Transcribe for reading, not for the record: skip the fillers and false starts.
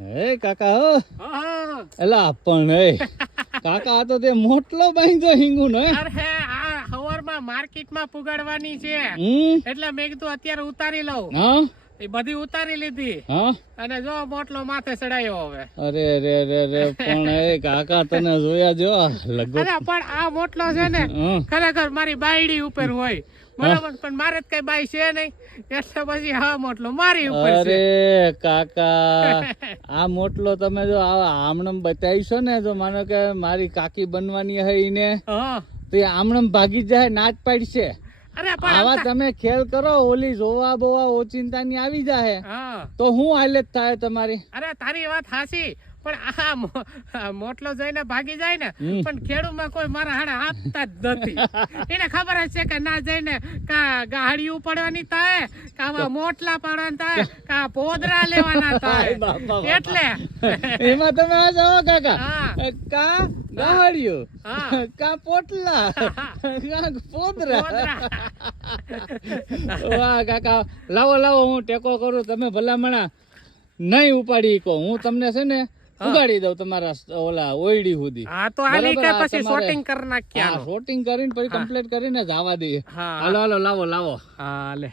હે કાકા હો હા એલા પણ હે કાકા આ તો તે મોટલો બાંધ્યો હિંગુ નો હે અરે આ હવારમાં માર્કેટમાં પુગાડવાની છે એટલે મેં કીધું અત્યારે ઉતારી લઉં હા એ બધી ઉતારી લીધી હા અને જો મોટલો માથે ચડાયો હવે અરે રે રે રે પણ હે કાકા તને જોયા જો લગભગ અરે પણ આ મોટલો છે ને ખરેખર મારી બાયડી ઉપર હોય બરાબર પણ મારે જ કઈ બાઈ છે નહીં એટલે પછી હા મોટલો મારી ઉપર છે અરે કાકા આ મોટલો તમે જો આમણમ બતાવીશો ને જો માનો કે મારી કાકી બનવાની હે ઈને હા તો એ આમણમ ભાગી જાય નાચ પાડશે અરે પણ આવા તમે ખેલ કરો ઓલી જોવા બોવા ઓચિંતાની આવી જાય હા તો હું હાલત થાય તમારી અરે તારી વાત હાસી પણ આ મોટલો જઈને ભાગી જાય ને પણ ખેડૂમાં કોઈ મારા હાડે આપતા જ નથી એને ખબર જ છે કે ના જઈને કા ગાડી ઉપાડવાની થાય કાવા મોટલા પાડવાના થાય કા પોદરા લેવાના થાય એટલે એમાં તમે આ જાઓ કાકા હા કા ગાહડિયો હા કા પોટલા કા પોદરા વાહ કાકા લાવો લાવો હું ટેકો કરું તમે ભલામણા નહીં ઉપાડી કો હું તમને છે ને ઉગાડી દઉં તમારા ઓલા ઓયડી સુધી હા તો આલી કે પછી શોટિંગ કરી હા નાખ્યા શોટિંગ કરીને પછી કમ્પ્લીટ કરીને જવા દઈએ હા હાલો હાલો લાવો લાવો હા લે